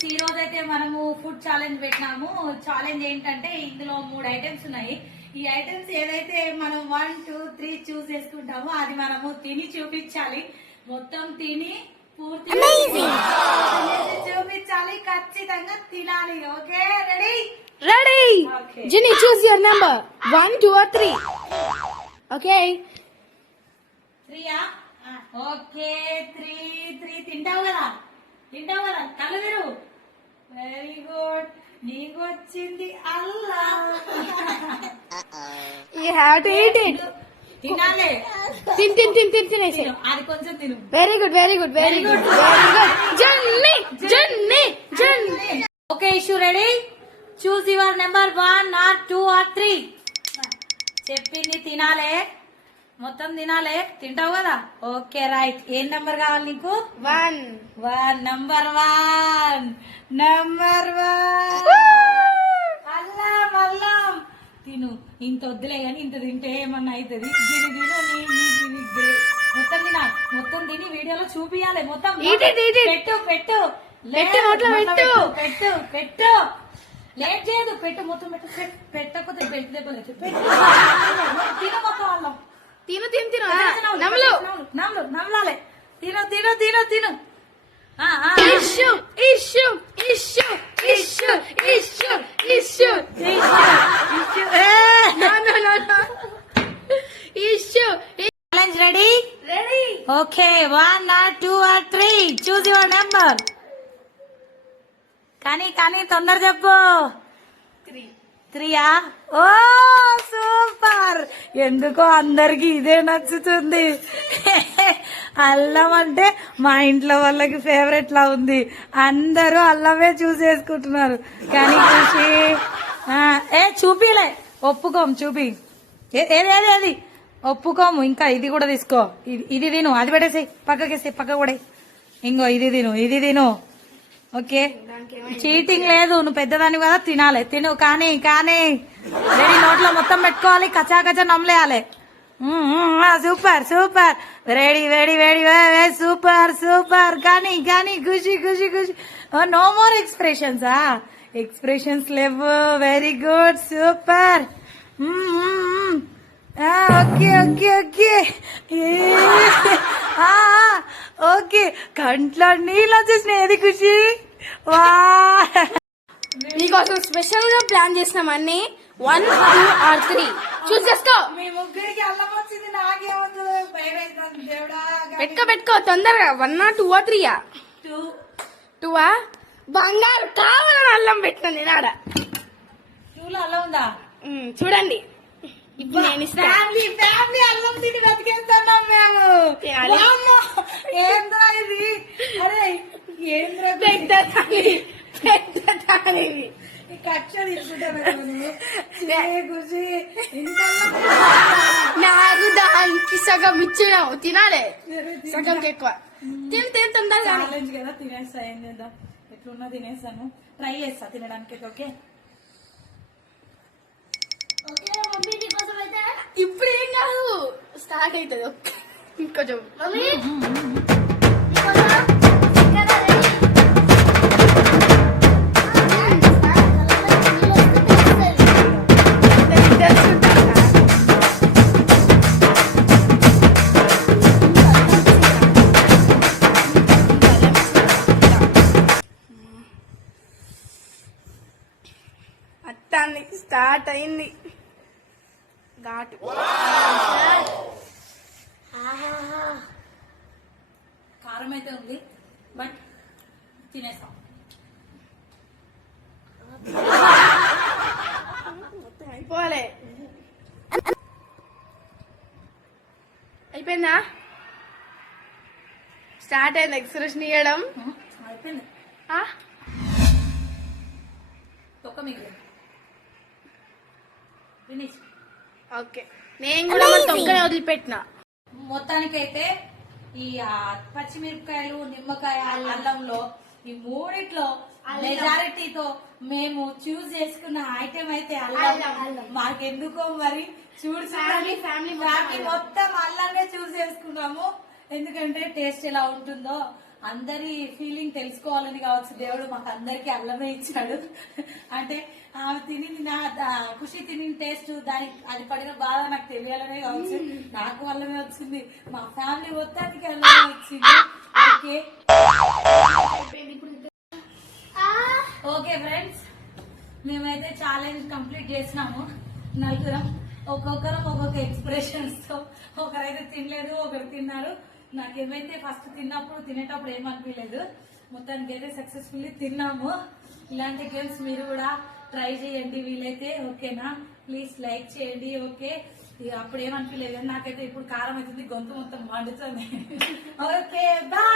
Friends ఈ రోజు అయితే మనము ఫుడ్ ఛాలెంజ్ పెట్టినాము. ఛాలెంజ్ ఏంటంటే ఇందులో మూడు ఐటమ్స్ ఉన్నాయి. ఈ ఐటమ్స్ ఏదైతే మనం వన్ టూ త్రీ చూస్ చేసుకుంటామో అది మనము తిని చూపించాలి. మొత్తం తిని పూర్తి చూపించాలి. ఖచ్చితంగా తినాలి. Okay ready? Okay. Ginny, choose your number. One, two, or three. Okay. త్రీయా ఓకే త్రీ త్రీ తింటావు కదా? తింటావు కదా? కళ్ళు తెరు వెరీ గుడ్ నీకు వచ్చింది అల్లా You have to eat it. తినాలే tin, I say. తిను అది కొంచెం తిను Very good, very good, very good, very good. Johnny, Johnny, Johnny. Okay Ishu ready choose your number one or two or three చెప్పింది తినాలే మొత్తం తినాలే? తింటావు కదా? Okay right. ఏం నెంబర్ కావాలి నీకు? One. One. Number one. Number one. అల్లం అల్లం తిను. ఇంత వద్దులే కానీ ఇంత తింటే ఏమన్నా అవుతుంది తిను తిను మొత్తం తినా. మొత్తం తిని వీడియోలో చూపియాలి. మొత్తం. పెట్టు పెట్టు. పెట్టు, పెట్టు. పెట్టు. లేట్ చేయదు. పెట్టు మొత్తం పెట్టు. పెట్- పెట్టకపోతే పెట్టు. తిను మొత్తం అల్లం. తిను తిను తిను. నమ్లు నమ్లు. నమ్లు నమ్లాలే. తిను తిను తిను తిను. Issue issue issue issue issue issue. Issue challenge ready ready okay one or two or three. Choose your number కానీ కానీ తొందర చెప్పు. త్రీయా ఓ సూపర్. ఎందుకో అందరికి ఇదే నచ్చుతుంది. అల్లం అంటే మా ఇంట్లో వాళ్ళకి ఫేవరెట్ లా ఉంది. అందరూ అల్లమే చూసేసుకుంటున్నారు కానీ చూసి ఏ చూపిలే. ఒప్పుకోం చూపి. ఏ- ఏది ఏది అది ఒప్పుకోము. ఇంకా ఇది కూడా తీసుకో. ఇది ఇది తిను. అది పెట్టేసి పక్కకేసి పక్క కూడా ఇంకో ఇది తిను. ఇది తిను. ఓకే. చీటింగ్ లేదు నువ్వు పెద్దదాని కదా తినాలి. తిను కానీ కానీ. రెడీ నోట్లో మొత్తం పెట్టుకోవాలి కచా కచా నమ్మలేయాలి. Super super. రెడీ వేడి వేడి సూపర్ సూపర్. కానీ కానీ Khushi Khushi Khushi no more expressions expressions లేవు. Very good super. Okay okay okay. Okay. కంట్లో నీళ్ళు వచ్చేసినాయి. ఏది ఖుషి? వా. నీకోసం స్పెషల్గా ప్లాన్ చేసినాం అన్ని. One two or three choose చేసుకో పెట్టుకో పెట్టుకో. తొందరగా. వన్ టూ ఆ? టూ ఆ? బంగారు కావాలని అల్లం పెట్టిన నేను ఆడ. టూలో అల్లం ఉందా? చూడండి. నేను ఫ్యామిలీ ఫ్యామిలీ అల్లం తిని బతికేస్తున్నాం మేము. ఏంద్రా ఇది? అరే ఏంద్రా? పెద్ద తాళి, పెద్ద. ఈ కక్ష నాకు దానికి సగం ఇచ్చినావు తినాలి. సగం ఎక్కువ. తిని తిని కదా తినేస్తా ఏం చేద్దాం? ఎట్లున్నా తినేస్తాను. ట్రై చేస్తా తినడానికి ఓకే? ఇప్పుడు ఏం కాదు స్టార్ట్ అవుతుంది ఇంకొంచెం స్టార్ట్ అయింది. ఘాటు. కారం అయితే ఉంది బట్ తినేస్తాం. మొత్తం అయిపోవాలి. అయిపోయిందా? స్టార్ట్ అయింది ఎక్స్ప్రెషన్ ఇవ్వడం అయిపోయింది? తొక్క మిగిలింది. ఓకే. నేను కూడా మన తొక్కనే వదిలిపెట్టిన. మొత్తానికైతే ఈ ఆ, పచ్చిమిరపకాయలు నిమ్మకాయ అల్లంలో ఈ మూడిట్లో మెజారిటీతో మేము చూస్ చేసుకున్న ఐటెం అయితే అల్లం. మాకెందుకో మరి? చూడు మొత్తం ఫ్యామిలీ మొత్తం అల్లానే చూస్ చేసుకున్నాము. ఎందుకంటే టేస్ట్ ఎలా ఉంటుందో. అందరి ఫీలింగ్ తెలుసుకోవాలని కావచ్చు. దేవుడు మాకు అందరికి అల్లమే ఇచ్చాడు. అంటే ఆమె తిని నా ఖుషి తిని టేస్ట్ దానికి అది పడిన బాధ నాకు తెలియాలనే కావచ్చు. నాకు అల్లమే వచ్చింది. మా ఫ్యామిలీ మొత్తానికి అల్లమే వచ్చింది. ఓకే. ఓకే ఫ్రెండ్స్ మేమైతే ఛాలెంజ్ కంప్లీట్ చేసినాము. నలుగురం. ఒక్కొక్కరం ఒక్కొక్క ఎక్స్ప్రెషన్స్తో. ఒకరైతే తినలేదు ఒకరు తిన్నారు. నాకేమైతే ఫస్ట్ తిన్నప్పుడు తినేటప్పుడు ఏమనిపించలేదు మొత్తానికి అయితే సక్సెస్ఫుల్లీ తిన్నాము. ఇలాంటి గేమ్స్ మీరు కూడా ట్రై చేయండి వీలైతే ఓకేనా ప్లీజ్ లైక్ చేయండి ఓకే అప్పుడు ఏమనిపించలేదు కానీ నాకైతే ఇప్పుడు కారం అవుతుంది గొంతు మొత్తం మండుతుంది. Okay bye